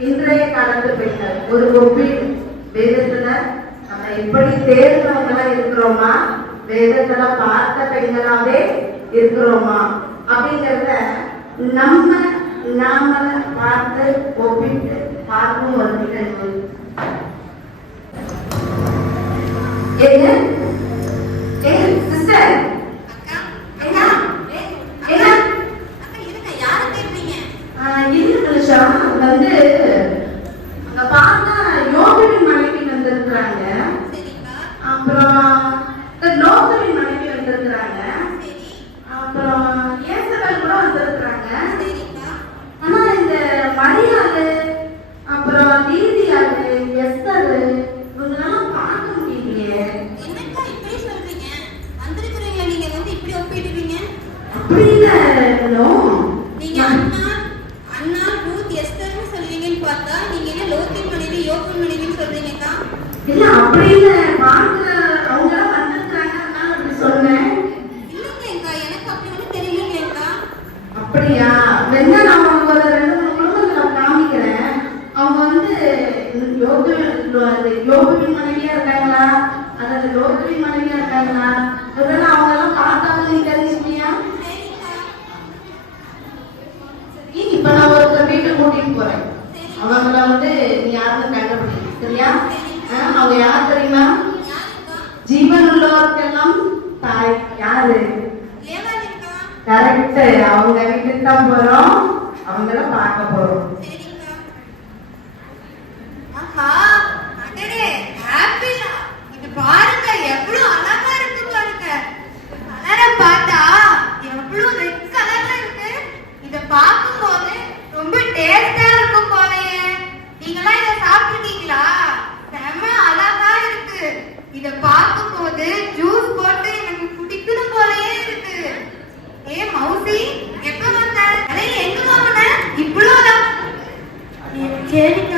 இன்றைய காலத்து பெண்கள் ஒரு ஒப்பின் வேதத்துல நம்ம எப்படி தேர்ந்தவங்களா இருக்கிறோமா? வேதத்துல பார்த்த பெண்களாவே இருக்கிறோமா? அப்படிங்கிறத நம்ம நாம பார்த்து ஒப்பிட்டு பார்க்கும் ஒரு நிகழ்வு. என்ன? சிஸ்டர் என்ன? என்ன இருங்க யாரை கேட்பீங்க இல்ல மனுஷா வந்து அங்க பார்த்தா யோகரின் மனைவி வந்திருக்கிறாங்க. அப்புறம் லோகரின் மனைவி வந்திருக்கிறாங்க. அவங்கள வந்து நீ யாருன்னு கண்டுபிடி சரியா? அவங்க யார் தெரியுமா? ஜீவன் உள்ளவர்க்கெல்லாம் தாய் யாரு? கரெக்ட் அவங்க வீட்டுக்கு தான் போறோம். அவங்கள பார்க்க போறோம். பாருங்க எவ்வளவு அழகா இருக்கு பாருங்க. கலரை பார்த்தா எவ்வளவு ரெட் கலர்ல இருக்கு. இத பார்க்கும் போது ரொம்ப டேஸ்டா இருக்கும் போலயே. நீங்களா இதை சாப்பிட்டுருக்கீங்களா? செம அழகா இருக்கு. இத பார்க்கும் போது ஜூஸ் போட்டு எனக்கு குடிக்கணும் போலயே இருக்கு. ஏ மௌசி எப்ப வந்த? எங்க வாங்கின? இவ்வளவு சரிங்க.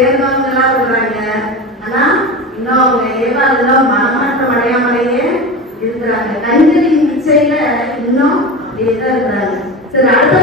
தேர்வாங்க எல்லாம் சொல்றாங்க. ஆனா இன்னும் அவங்க ஏதோ அதுல மனமாற்றம் அடையாமலேயே இருக்கிறாங்க. கைகளின் இச்சையில இன்னும் அப்படியே இருக்கிறாங்க. சரி அடுத்த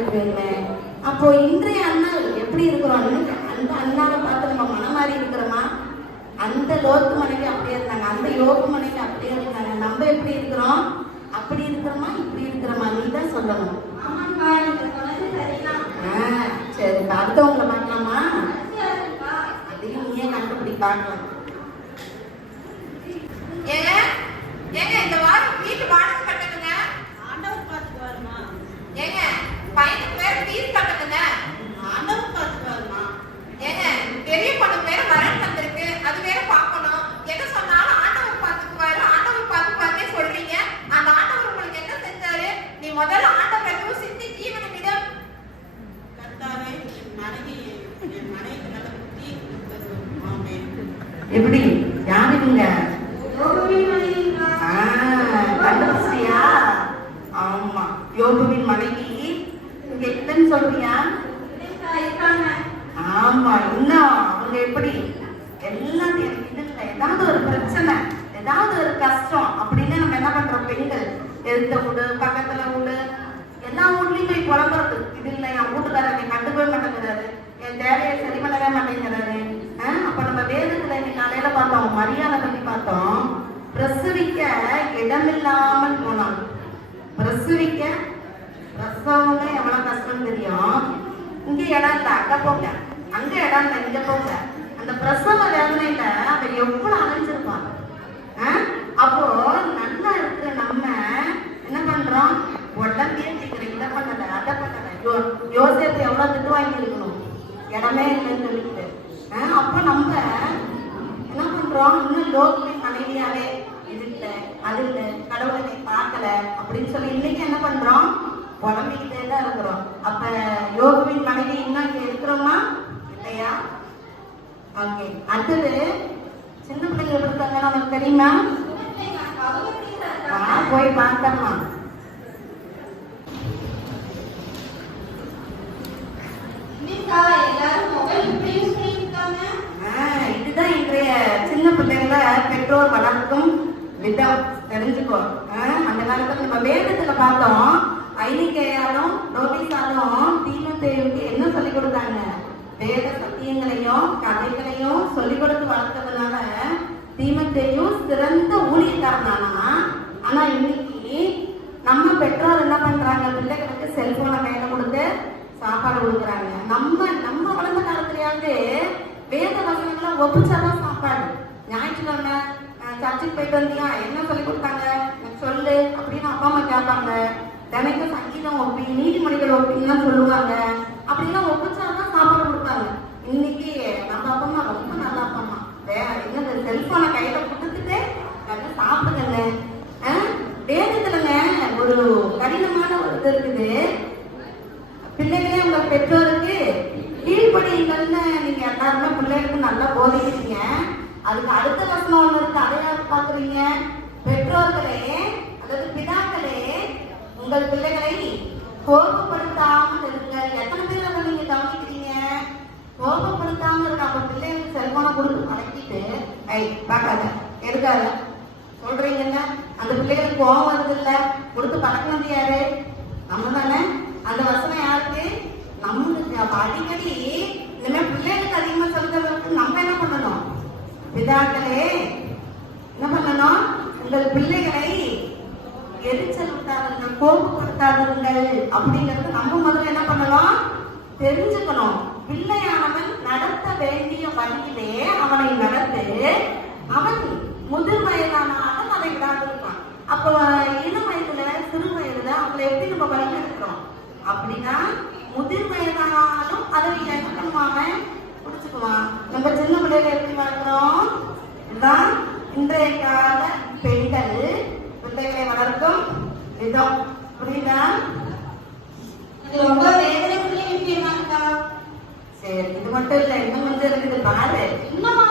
அன்புங்க அப்போ இன்றைய அண்ணா எப்படி இருக்கிறோம்னு அந்த அண்ணாவை பார்த்து நம்ம மனமாறி இருக்கிறோமா? அந்த லோக்கு மனைவி அப்படியே இருந்தாங்க. அந்த யோக்கு மனைவி அப்படியே இருந்தாங்க. நம்ம எப்படி இருக்கிறோம்? அப்படி இருக்கிறோமா? இப்படி இருக்கிறோமா? நீ தான் சொல்லணும் சரி அடுத்தவங்களை பார்க்கலாமா? அதையும் நீயே கண்டுபிடி பார்க்கலாம். ஏங்க ஏங்க இந்த வாரம் வீட்டு வாடகை பையனுக்கு பேர் ஃபீஸ் கட்டணுங்க. ஆண்டவர் பார்த்துக்குவாருமா ஏங்க பெரிய பொண்ணு பேர் வரன் வந்திருக்கு. அது வேற பார்க்கணும். எது சொன்னாலும் ஆண்டவர் பார்த்துக்குவாரு. ஆண்டவர் பார்த்துக்குவாருன்னே சொல்றீங்க. அந்த ஆண்டவர் உங்களுக்கு என்ன செஞ்சாரு? நீ முதல்ல ஆண்டவரை யோசித்து ஜீவனை விட. கர்த்தாவே மனைவி என் மனைவி நல்ல புத்தி எப்படி? யாரு நீங்க யோகவின் மனைவிங்களா? ஆ, கண்டுபிடிச்சியா ஆமா யோகுவின் மனைவி இங்க இல்லைன்னு சொல்றியா இல்லைக்கா, இருக்காங்க. ஆமா இன்னும் அவங்க எப்படி எல்லாத்தையும் இது இல்லை ஏதாவது ஒரு பிரச்சனை ஏதாவது ஒரு கஷ்டம் அப்படின்னு நம்ம என்ன பண்றோம் பெண்கள் எடுத்த வீடு பக்கத்துல வீடு எல்லா வீட்லயும் போய் புலம்புறது இது இல்லை என் வீட்டுக்காரர் என்னை கண்டுக்கவே மாட்டேங்கிறாரு என் தேவையை சரி பண்ணவே மாட்டேங்கிறாரு ஆ, அப்ப நம்ம வேதத்துல இன்னைக்கு காலையில பார்த்தோம் மரியாதை பத்தி பார்த்தோம் பிரசவிக்க இடமில்லாமல் போனான் பிரசவிக்க பிரசவமே எவ்வளவு கஷ்டம் தெரியும்? இங்க இடம் இல்ல அங்க போங்க. அங்க இடம் இல்ல இங்க போங்க. அந்த பிரசவ வேதனையில அவர் எவ்வளவு அலைஞ்சிருப்பான் ஆ? அப்போ நல்லா இருக்கு நம்ம என்ன பண்றோம்? உடம்பே சீக்கிரம் இதை பண்ணல அதை பண்ணல. யோ யோசித்து எவ்வளவு திட்டு வாங்கியிருக்கணும்? இடமே இல்லைன்னு சொல்லிட்டு. ஆ? அப்போ நம்ம என்ன பண்றோம்? இன்னும் லோக்கி மனைவியாவே இது இல்லை அது இல்லை கடவுளை பார்க்கல அப்படின்னு சொல்லி இன்னைக்கு என்ன பண்றோம்? புலம்பிக்கிட்டே தான் இருக்கிறோம். அப்ப யோகுவின் மனைவி இன்னும் இங்க இருக்கிறோமா? இல்லையா? ஓகே. அடுத்தது சின்ன பிள்ளைங்க எப்படி இருக்காங்கன்னு உனக்கு தெரியுமா? இருக்காங்க? போய் இருக்காங்க? ஆஹ், இதுதான் இன்றைய சின்ன பிள்ளைங்கள பெற்றோர் வளர்க்கும் விதம். தெரிஞ்சுக்கோ. அந்த காலத்துல நம்ம வேதத்துல பார்த்தோம் ஐனிக்கையாலும் ரோபிசாலும் தீமத்தேவுக்கு என்ன சொல்லிக் கொடுத்தாங்க? வேத சத்தியங்களையும் கதைகளையும் சொல்லிக் கொடுத்து வளர்த்ததுனால தீமத்தேயும் சிறந்த ஊழியக்காரனானா ஆனா இன்னைக்கு நம்ம பெற்றோர் என்ன பண்றாங்க? பிள்ளைகளுக்கு செல்போனை கையில கொடுத்து சாப்பாடு கொடுக்குறாங்க. நம்ம நம்ம வளர்ந்த காலத்துலயாவது வேத வசனங்களை ஒப்பிச்சாதான் சாப்பாடு. ஞாயிற்றுக்கிழமை சர்ச்சுக்கு போயிட்டு வந்தியா? என்ன சொல்லி கொடுத்தாங்க? சொல்லு அப்படின்னு அப்பா அம்மா கேட்பாங்க. දැනට සංගීත ඔබ அந்த வசனம் யாருக்கு? நம்மளுக்கு அடிக்கடி இனிமே பிள்ளைகளுக்கு அதிகமா சொல்றதுக்கு நம்ம என்ன பண்ணணும்? பிதாக்களே என்ன பண்ணணும்? உங்கள் பிள்ளைகளை எரிச்சல் விட்டார்கள் கோபப்படுத்தாதீர்கள் அப்படிங்கறது நம்ம முதல்ல என்ன பண்ணணும்? தெரிஞ்சுக்கணும். பிள்ளையானவன் நடத்த வேண்டிய வழியிலே அவனை நடத்து அவன் முதிர் வயதானாலும் அதை விடாதிருப்பான். அப்போ இளம் வயதுல சிறு வயதுல அவங்களை எப்படி நம்ம வழி நடத்துறோம் அப்படின்னா முதிர் வயதானாலும் அதை நீங்க என்ன பண்ணுவாங்க? புடிச்சுக்குவான் நம்ம சின்ன பிள்ளைகளை எப்படி வளர்க்குறோம் இதுதான் இன்றைய கால பெண்கள். பிள்ளைகளை வளர்க்கும் விதம். புரியுதா? இது ரொம்ப வேதனைக்குரிய விஷயமாக்கா. சரி இது மட்டும் இல்ல இன்னும் கொஞ்சம் இருக்குது பாரு. இன்னுமாக்கா?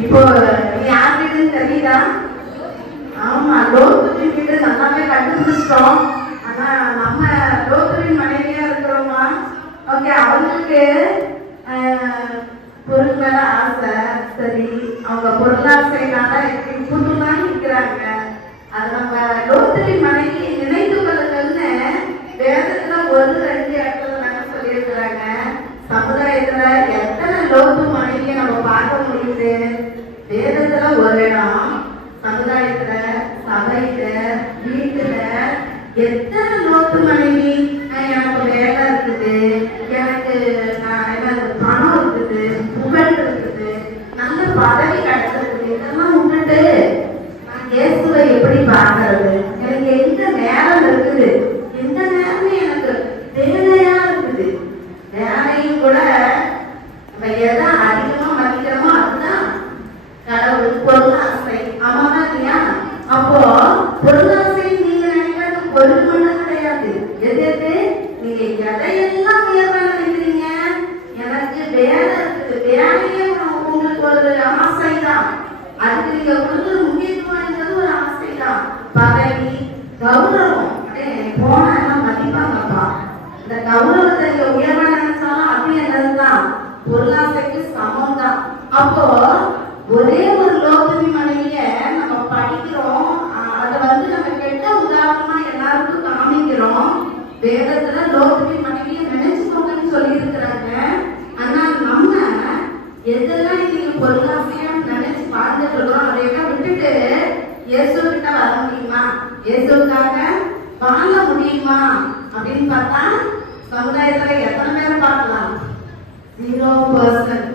இப்போ யாருக்கிட்டன்னு தெரியுதா? ஆமா லோத்துவின் கிட்ட நல்லாவே கண்டுபிடிச்சிட்டோம். ஆனா நம்ம லோத்துவின் மனைவியா இருக்கிறோமா? ஓகே அவங்களுக்கு பொருள் ஆசை. சரி அவங்க பொருளாசைனால இப்படி புதுலாம் நிற்கிறாங்க அது நம்ம லோத்துவின் மனைவி இந்த கௌரவத்தை உயர்வா நினைச்சாலும் அப்படி என்னதுதான் பொருளாசைக்கு சமம் தான் அப்போ ஒரே ஒரு லோகதி மனைவிய நம்ம படிக்கிறோம் அதை வந்து நம்ம கெட்ட உதாரணமா எல்லாருக்கும் காமிக்கிறோம். வேதத்துல லோகதி மனைவிய நினைச்சுக்கோங்கன்னு சொல்லி இருக்கிறாங்க ஆனா நம்ம எதெல்லாம் நீங்க பொருளாசையா நினைச்சு வாழ்ந்துட்டு இருக்கோம் விட்டுட்டு இயேசு கிட்ட வர முடியுமா? இயேசுக்காக வாழ முடியுமா? அப்படின்னு பார்த்தா சமுதாயத்துல எத்தனை பேர் பார்க்கலாம் ஜீரோ பர்சன்ட்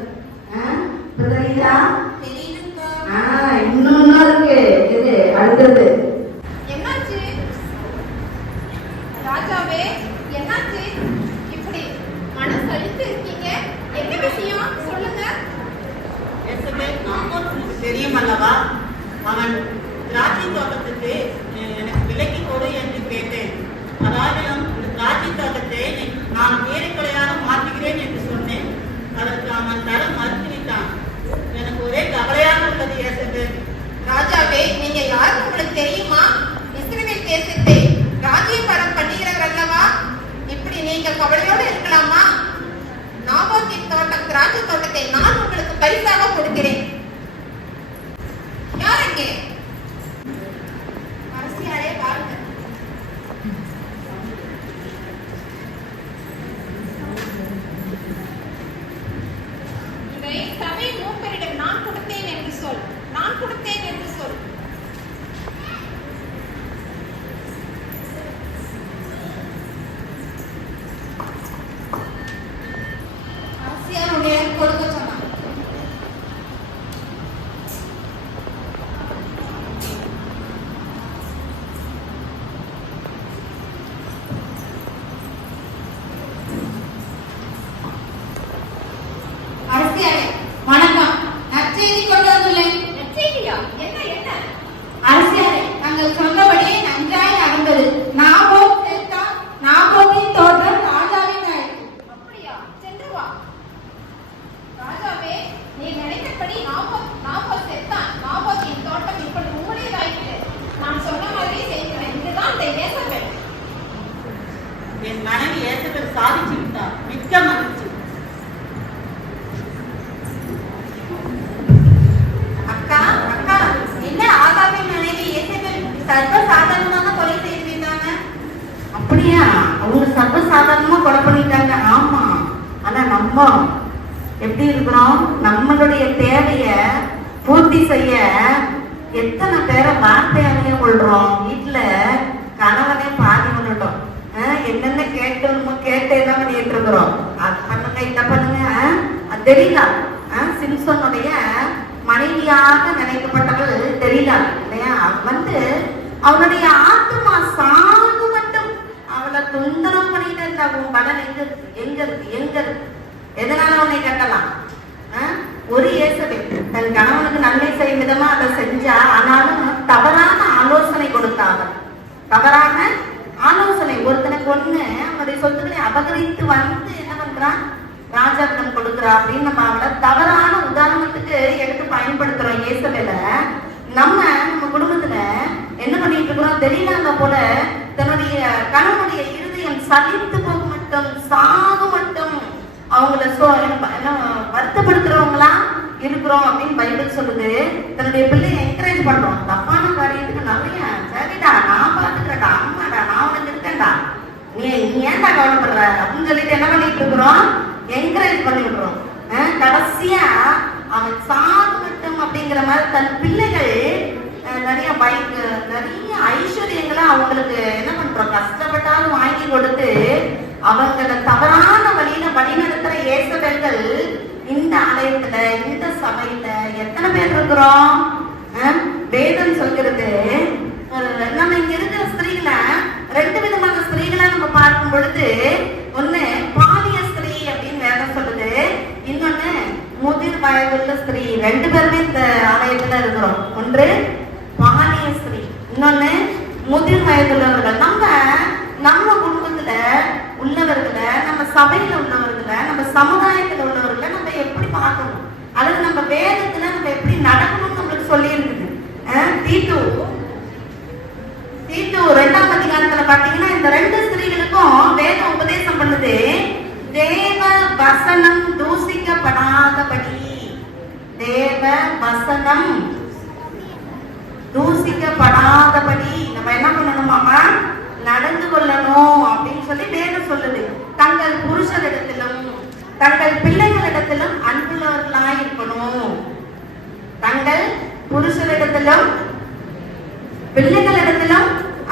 தெரியலா. சிம்சனுடைய மனைவியாக நினைக்கப்பட்டவள் தெரியலா இல்லையா? வந்து அவனுடைய ஆத்மா சாகு மட்டும் அவளை தொந்தரவு பண்ணிட்டு இருந்தா உன் பலன் எங்க இருக்கு? எங்க இருக்கு? எங்க இருக்கு? எதனால உன்னை கட்டலாம்? ஒரு இயேசவே தன் கணவனுக்கு நன்மை செய்யும் விதமா அதை செஞ்சா ஆனாலும் தவறான ஆலோசனை கொடுத்தாங்க தவறான ஆலோசனை. ஒருத்தனுக்கு ஒண்ணு அவனுடைய சொத்துக்களை அபகரித்து வந்து என்ன பண்றான்? ராஜாக்கள் கொடுக்குறா அப்படின்னு நம்ம அவளை தவறான உதாரணத்துக்கு எடுத்து பயன்படுத்துறோம் இயேசவேல நம்ம நம்ம குடும்பத்துல என்ன பண்ணிட்டு இருக்கிறோம்? தெரியலாங்க போல தன்னுடைய கணவனுடைய இருதயம் சலித்து போக மட்டும் சாக மட்டும் அவங்கள சோ வருத்தப்படுத்துறவங்களா இருக்கிறோம் அப்படின்னு பைபிள் சொல்லுது. தன்னுடைய பிள்ளையை என்கரேஜ் பண்றோம். தப்பான காரியத்துக்கு நிறைய சரிடா நான் பாத்துக்கிறடா அம்மாடா நான் வந்து இருக்கேன்டா. நீ நீ ஏன்டா கவலைப்படுற? அப்படின்னு சொல்லிட்டு என்ன பண்ணிட்டு இருக்கிறோம்? என்கரேஜ் பண்ணி விடுறோம் கடைசியா அவன் சாப்பிட்டும் அப்படிங்கிற மாதிரி தன் பிள்ளைகள் நிறைய பைக் நிறைய ஐஸ்வர்யங்களை அவங்களுக்கு என்ன பண்றோம்? கஷ்டப்பட்டாலும் வாங்கி கொடுத்து அவங்கள தவறான வழியில வழிநடத்துற இயேசுகள் இந்த ஆலயத்துல இந்த சபையில எத்தனை பேர் இருக்கிறோம்? வேதம் சொல்கிறது நம்ம இங்க இருக்கிற ஸ்திரீகளை ரெண்டு விதமான ஸ்திரீகளை நம்ம பார்க்கும் பொழுது ஒண்ணு பாலிய ஸ்திரீ அப்படின்னு வேதம் சொல்லுது இன்னொன்னு முதிர் வயதுள்ள ஸ்திரீ ரெண்டு பேருமே இந்த ஆலயத்துல இருக்கிறோம் ஒன்று மகானிய ஸ்திரீ இன்னொன்னு முதிர் வயதுள்ளவர்கள் நம்ம நம்ம குடும்பத்துல உள்ளவர்களை நம்ம சபையில உள்ளவர்களை நம்ம சமுதாயத்துல உள்ளவர்களை நம்ம எப்படி பார்க்கணும் அல்லது நம்ம வேதத்துல நம்ம எப்படி நடக்கணும்னு நம்மளுக்கு சொல்லி இருக்குது தீட்டு தீட்டு ரெண்டாம் அதிகாரத்துல பாத்தீங்கன்னா இந்த ரெண்டு ஸ்திரீகளுக்கும் வேதம் உபதேசம் பண்ணுது தேவ வசனம் தூசிக்கப்படாதபடி தேவ வசனம். தூசிக்கப்படாதபடி. நம்ம என்ன பண்ணணுமாமா நடந்து கொள்ளணும் அப்படின்னு சொல்லி வேதம் சொல்லுது. தங்கள் புருஷரிடத்திலும் தங்கள் பிள்ளைகளிடத்திலும் அன்புள்ளவர்களாய் இருக்கணும். தங்கள் புருஷரிடத்திலும் பிள்ளைகள்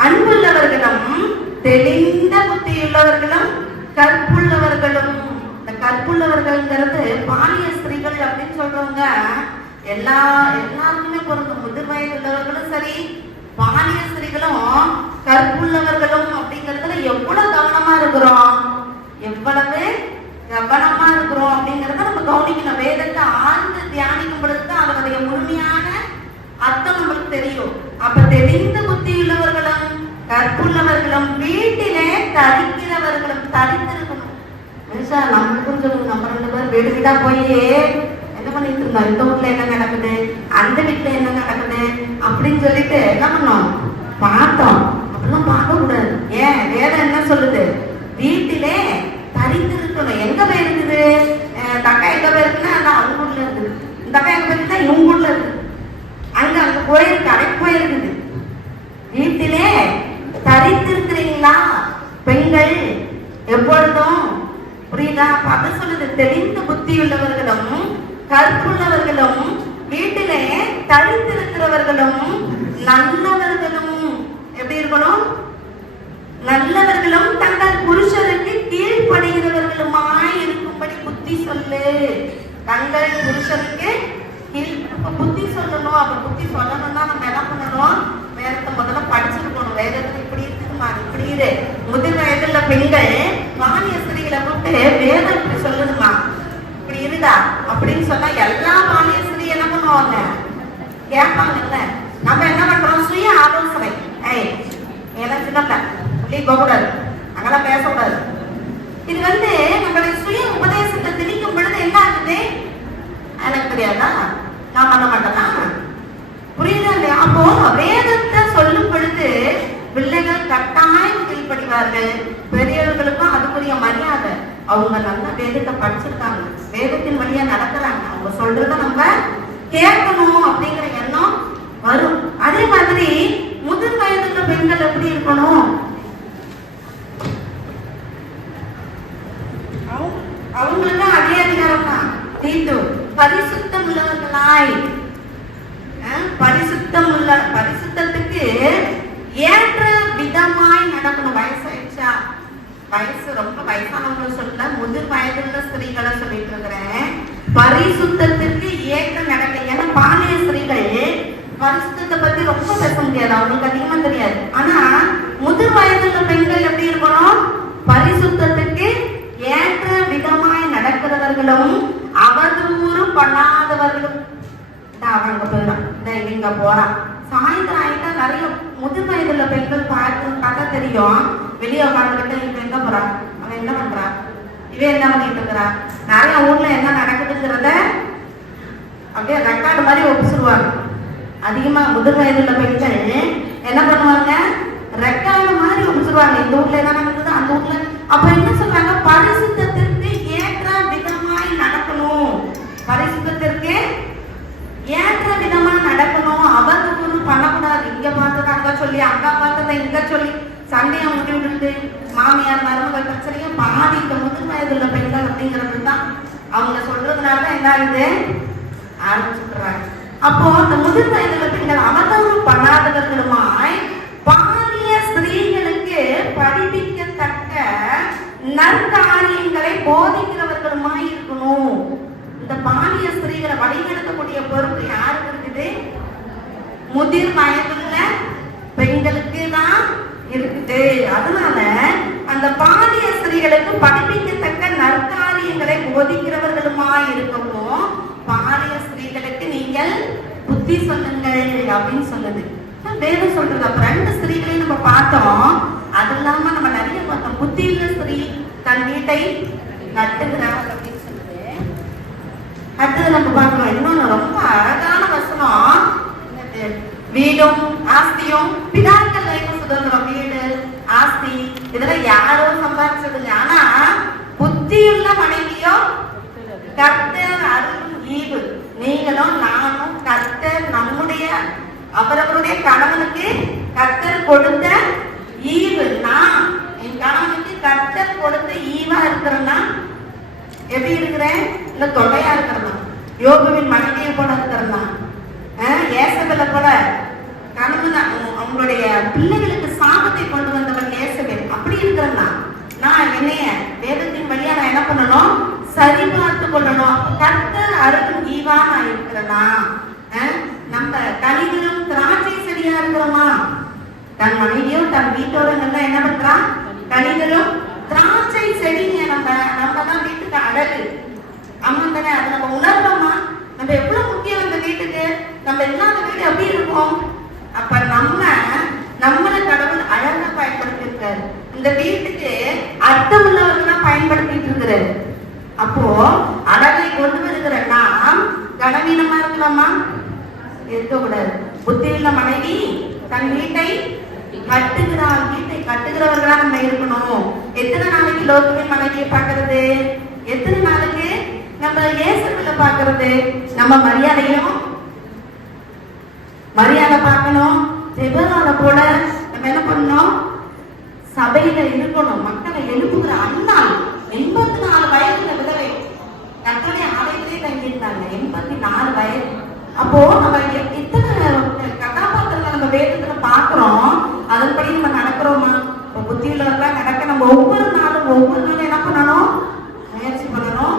அன்புள்ளவர்களும் தெளிந்த புத்தியுள்ளவர்களும் கற்புள்ளவர்களும் இந்த பெண்கள்ங்கிறது பாலிய ஸ்திரீகள் அப்படின்னு சொல்றவங்க எல்லா எல்லாருக்குமே பொருந்தும். முதிர் உள்ளவர்களும் சரி பாலிய ஸ்திரீகளும் கற்புள்ளவர்களும் அப்படிங்கிறதுல எவ்வளவு கவனமா இருக்கிறோம்? எவ்வளவு கவனமா இருக்கிறோம் அப்படிங்கறத நம்ம கவனிக்கணும். வேதத்தை ஆழ்ந்து தியானிக்கும் பொழுதுதான் அதனுடைய முழுமையான அர்த்தம் நம்மளுக்கு தெரியும். அப்ப தெரிந்த புத்தியுள்ளவர்களும் கற்புள்ளவர்களும் வீட்டிலே தரிக்கிறவர்களும் தரித்திருக்க புதுசா நம்மளுக்கும் சொல்லுங்க நம்ம ரெண்டு பேரும் வீடு வீடா போய் என்ன பண்ணிட்டு இருந்தோம் இந்த வீட்டுல என்ன நடக்குது? அந்த வீட்டுல என்ன நடக்குது? அப்படின்னு சொல்லிட்டு என்ன பண்ணோம்? பார்த்தோம். அப்படிலாம் பார்க்க கூடாது ஏன்? வேதம் என்ன சொல்லுது? வீட்டிலே தரித்திருக்கணும் எங்க போய் இருக்குது? தக்கா எங்க போய் இருக்குன்னா அவங்க ஊர்ல இருக்குது. இந்த அக்கா எங்க போயிருக்குன்னா இவங்க ஊர்ல இருக்குது. அங்க அங்க போயிருக்கு அடைக்கு போயிருக்குது. வீட்டிலே தரித்திருக்கிறீங்களா பெண்கள் எப்பொழுதும் புரியுதா? அப்ப அது சொல்லுது. தெளிந்த புத்தியுள்ளவர்களும் கற்புள்ளவர்களும் வீட்டிலே தரித்திருக்கிறவர்களும் நல்லவர்களும். எப்படி இருக்கணும்? நல்லவர்களும் தங்கள் புருஷருக்கு கீழ்ப்படுகிறவர்களுமாய் இருக்கும்படி புத்தி சொல்லு தங்கள் புருஷருக்கு கீழ் அப்ப புத்தி சொல்லணும் அப்ப புத்தி சொல்லணும்னா நம்ம என்ன பண்ணணும் வேதத்தை முதல்ல படிச்சிருக்கணும் வேதத்துல இப்படி இருக்குமா இப்படி இரு முதிர் வயதுள்ள பெண்கள் வாணிய ஸ்திரீகளை கூப்பிட்டு வேதம் இப்படி சொல்லுதுமா இப்படி இருடா அப்படின்னு சொன்னா எல்லா வாணிய ஸ்திரீ என்ன பண்ணுவாங்க கேட்பாங்கல்ல நம்ம என்ன பண்றோம் சுய ஆலோசனை ஏய் நீ எல்லாம் சின்ன பிள்ளை உள்ளே போகக்கூடாது அங்கெல்லாம் பேசக்கூடாது இது வந்து நம்மளுடைய சுய உபதேசத்தை திணிக்கும் பொழுது என்ன ஆகுது எனக்கு தெரியாதா நான் பண்ண மாட்டேனா புரியுதா இல்லையா அப்போ வேதத்தை சொல்லும் பொழுது பிள்ளைகள் கட்டாயம் கீழ்ப்படிவார்கள் பெரியவர்களுக்கும் அதுக்குரிய மரியாதை. அவங்க நல்லா வேதத்தை படிச்சிருக்காங்க. வேதத்தின் வழியா நடக்கிறாங்க. அவங்க சொல்றத நம்ம கேட்கணும் அப்படிங்கிற எண்ணம் வரும். அதே மாதிரி முதிர் வயதுள்ள பெண்கள் எப்படி இருக்கணும்? அவங்க- அவங்களுக்கும் அதே அதிகாரம் தான். தீட்டு. பரிசுத்தம் உள்ளவர்களாய் பரிசுத்தம் உள்ள பரிசுத்தத்துக்கு ஏற்ற விதமாய் நடக்கணும். வயசாயிடுச்சா? வயசு ரொம்ப வயசானவங்களை சொல்ல முதிர் வயதுள்ள ஸ்திரீகளை சொல்லிட்டு இருக்கிறேன். பரிசுத்தத்திற்கு ஏற்ற நடக்க ஏன்னா பாலிய ஸ்திரீகள் பரிசுத்தத்தை பத்தி ரொம்ப பேச முடியாது. அவங்களுக்கு அதிகமா தெரியாது. ஆனா முதிர் வயதுள்ள பெண்கள் எப்படி இருக்கணும்? பரிசுத்தத்துக்கு ஏற்ற விதமாய் நடக்கிறவர்களும் அவதூறு பண்ணாதவர்களும். அவங்க போயிடும் இங்க போறான். சாயந்தரம் ஆயிட்டா நிறைய முதிர் வயதுள்ள பெண்கள் பார்த்து பார்த்தா தெரியும். வெளியே உட்காந்துக்கிட்டு இவன் எங்க போறான்? அவன் என்ன பண்றான்? இவன் என்ன பண்ணிட்டு இருக்கிறா? நிறைய ஊர்ல என்ன நடக்குதுங்கிறத அப்படியே ரெக்கார்டு மாதிரி ஒப்பிச்சிருவாங்க. அதிகமா முதிர் வயதுள்ள பெண்கள் என்ன? பண்ணுவாங்க? ரெக்கார்டு மாதிரி ஒப்பிச்சிருவாங்க. இந்த ஊர்ல என்ன நடக்குது? அந்த ஊர்ல. அப்ப என்ன சொல்றாங்க? பரிசுத்திற்கு ஏற்ற விதமாய் நடக்கணும். பரிசுத்திற்கு ஏற்ற விதமா நடக்கணும். அவருக்கு பண்ணக்கூடாது. இங்க பார்த்ததை அங்க சொல்லி அங்க பார்த்ததை இங்க சொல்லி. சண்டையை முட்டி விட்டுட்டு மாமியார் மருமகள் பிரச்சனையும் பாதி இந்த முதிர் வயதுள்ள பெண்கள் அப்படிங்கிறது தான் அவங்க சொல்றதுனால தான் என்ன ஆகுது ஆரம்பிச்சுக்கிறாங்க அப்போ அந்த முதிர் வயதுள்ள பெண்கள் அவதூறு பண்ணாதவர்களுமாய் பாலிய ஸ்திரீகளுக்கு படிப்பிக்கத்தக்க நற்காரியங்களை போதிக்கிறவர்களுமாய் இருக்கணும். இந்த பாலிய ஸ்திரீகளை வழிநடத்தக்கூடிய பொறுப்பு யாருக்கு இருக்குது? முதிர் வயதுள்ள பெண்களுக்கு தான் இருக்குது. அதனால அந்த பாலிய ஸ்திரீகளுக்கு படிப்பிக்கத்தக்க நற்காரியங்களை போதிக்கிறவர்களுமா இருக்கவும் பாலிய ஸ்திரீகளுக்கு நீங்கள் புத்தி சொல்லுங்கள் அப்படின்னு சொல்லுது. வேதம் சொல்றது அப்ப ரெண்டு ஸ்திரீகளையும் நம்ம பார்த்தோம். அது இல்லாம நம்ம நிறைய பார்த்தோம். புத்தியுள்ள ஸ்திரீ தன் வீட்டை நட்டுகிறாள் அப்படின்னு சொல்லுது. அடுத்தது நம்ம பார்க்கணும். இன்னொன்னு ரொம்ப அழகான வசனம். வீடும் ஆஸ்தியும் பிதாக்கள் சுதந்திரம். இதெல்லாம் யாரோ சம்பாதிச்சதுங்க ஆனா புத்தியுள்ள மனைவியோ கர்த்தர் அருளும் ஈவு. நீங்களும் நானும் கர்த்தர் நம்முடைய அவரவருடைய கணவனுக்கு கர்த்தர் கொடுத்த ஈவு. நான் என் கணவனுக்கு கர்த்தர் கொடுத்த ஈவா இருக்கிறேன்னா எப்படி இருக்கிறேன்? இல்ல தொடையா இருக்கிறனா யோகுவின் மனைவியை போல இருக்கிறனா ஏசபெல போல கணவன் அவங்களுடைய பிள்ளைகளுக்கு சாபத்தை கொண்டு வந்தவன் நான் என்னைய வேதத்தின் வழியா நான் என்ன பண்ணணும்? சரி பார்த்து கொள்ளணும் கர்த்தர் அருகும் ஈவா நான் இருக்கிறனா? அஹ், நம்ம கனிகளும் திராட்சை செடியா இருக்கிறோமா? தன் மனைவியும் தன் வீட்டோட நல்லா என்ன பண்றான்? கனிகளும் திராட்சை செடிங்க நம்ம நம்ம தான் வீட்டுக்கு அழகு. ஆமா தானே அது நம்ம உணர்றோமா? நம்ம எவ்வளவு முக்கியம் அந்த வீட்டுக்கு? நம்ம இல்லாத வீடு எப்படி இருக்கும்? அப்ப நம்ம நம்மள கடவுள் அழகா பயன்படுத்தி இருக்காரு இந்த வீட்டுக்கு அர்த்தம் உள்ளவர்களா பயன்படுத்திட்டு இருக்கிறாரு. அப்போ அழகை கொண்டு வருகிற நாம் கனவீனமா இருக்கலாமா? இருக்கக்கூடாது. புத்தியுள்ள மனைவி தன் வீட்டை கட்டுகிறார் வீட்டை கட்டுகிறவர்களா நம்ம இருக்கணும். எத்தனை நாளைக்கு லோகமே மனைவியை பார்க்கறது? எத்தனை நாளைக்கு நம்ம இயேசுக்குள்ள பாக்குறது நம்ம மரியாதையும் மரியாதை பார்க்கணும். ஜெபரால போல நம்ம என்ன பண்ணணும்? சபையில இருக்கணும் மக்களை எழுப்புகிற அண்ணா எண்பத்தி நாலு வயதுல விதவை. கத்தனை ஆலயத்திலே தங்கியிருந்தாங்க எண்பத்தி நாலு வயது. அப்போ நம்ம இத்தனை கதாபாத்திரத்தை நம்ம வேதத்துல பாக்குறோம் அதன்படி நம்ம நடக்கிறோமா? இப்போ புத்தி உள்ளவர்களா நடக்க நம்ம ஒவ்வொரு நாளும் ஒவ்வொரு நாளும் என்ன பண்ணணும்? முயற்சி பண்ணணும்.